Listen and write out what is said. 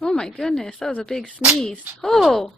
Oh my goodness, that was a big sneeze. Oh!